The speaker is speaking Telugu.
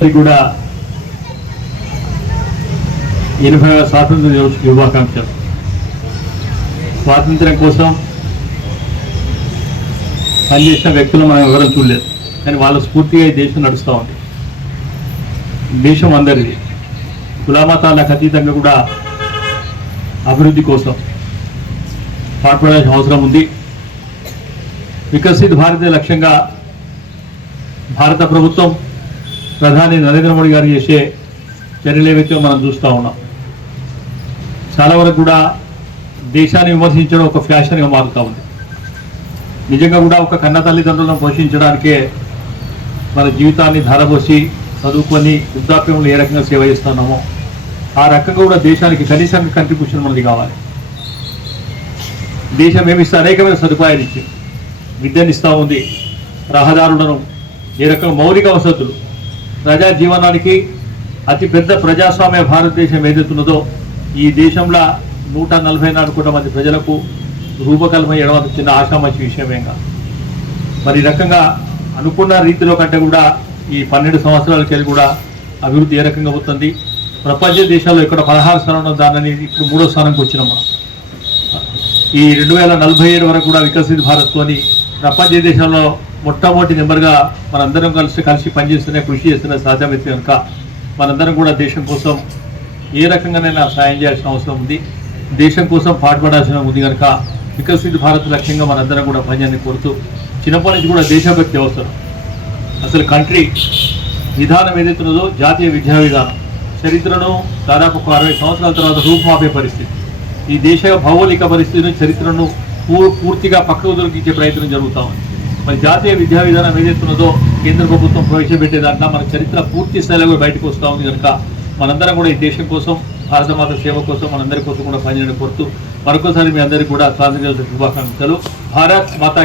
కూడా 80వ స్వాతంత్ర దినోత్సవ శుభాకాంక్షలు. స్వాతంత్ర్యం కోసం పనిచేసిన వ్యక్తులు మనం ఎవరూ చూడలేదు, కానీ వాళ్ళ స్ఫూర్తిగా ఈ దేశం నడుస్తూ ఉంది. దేశం అందరిది, కులమతాలకు అతీతంగా కూడా అభివృద్ధి కోసం పాటుపడాల్సిన అవసరం ఉంది. వికసిత్ భారతీయ లక్ష్యంగా భారత ప్రభుత్వం ప్రధాని నరేంద్ర మోడీ గారు చేసే చర్యలు ఏవైతే మనం చూస్తూ ఉన్నాం, చాలా వరకు కూడా దేశాన్ని విమర్శించడం ఒక ఫ్యాషన్గా మారుతూ ఉంది. నిజంగా కూడా ఒక కన్న తల్లిదండ్రులను పోషించడానికే మన జీవితాన్ని ధారపోసి చదువుకొని వృద్ధాప్యంలో ఏ రకంగా సేవ చేస్తున్నామో ఆ రకంగా కూడా దేశానికి కనీసంగా కంట్రిబ్యూషన్ మనది కావాలి. దేశం ఏమిస్తే అనేకమైన సదుపాయాలు ఇచ్చి విద్యనిస్తూ ఉంది, రహదారులను, ఏ రకంగా మౌలిక వసతులు, ప్రజా జీవనానికి అతి పెద్ద ప్రజాస్వామ్య భారతదేశం ఏదైతున్నదో ఈ దేశంలో 144 కోట్ల మంది ప్రజలకు రూపకల్పన చేయడం చిన్న ఆశామాషి విషయమేగా. మరి ఈ రకంగా అనుకున్న రీతిలో కంటే కూడా ఈ 12 సంవత్సరాలకి వెళ్ళి కూడా అభివృద్ధి ఏ రకంగా అవుతుంది. ప్రపంచ దేశాల్లో ఇక్కడ 16 స్థానంలో దానిని ఇప్పుడు 3వ స్థానంకి వచ్చినాం మనం. ఈ 2047 వరకు కూడా వికసిత్ భారత్తోని ప్రపంచ దేశాల్లో మొట్టమొదటి నెంబర్గా మనందరం కలిసి పనిచేస్తూనే కృషి చేస్తూనే సాధ్యమైతే కనుక మనందరం కూడా దేశం కోసం ఏ రకంగానైనా సాయం చేయాల్సిన అవసరం ఉంది. దేశం కోసం పాటుపడాల్సిన ఉంది కనుక వికసిత్ భారత్ లక్ష్యంగా మనందరం కూడా పనిచేయాలని కోరుతూ, చిన్నప్పటి నుంచి కూడా దేశభక్తి అవసరం. అసలు కంట్రీ విధానం ఏదైతున్నదో జాతీయ విద్యా విధానం చరిత్రను దాదాపు 60 సంవత్సరాల తర్వాత రూపుమాపే పరిస్థితి. ఈ దేశ భౌగోళిక పరిస్థితిని, చరిత్రను పూర్తిగా పక్కకు దొరికించే ప్రయత్నం జరుగుతూ ఉంది. మరి జాతీయ విద్యా విధానం ఏదైతున్నదో కేంద్ర ప్రభుత్వం ప్రవేశపెట్టే దాంట్లో మన చరిత్ర పూర్తి స్థాయిలో కూడా బయటకు వస్తూ ఉంది కనుక మనందరం కూడా ఈ దేశం కోసం, భారతమాత సేవ కోసం మనందరి కోసం కూడా పనిచేయడం కోరుతూ మరొకసారి మీ అందరికీ కూడా స్వాతంత్ర్య శుభాకాంక్షలు. భారత్ మాతా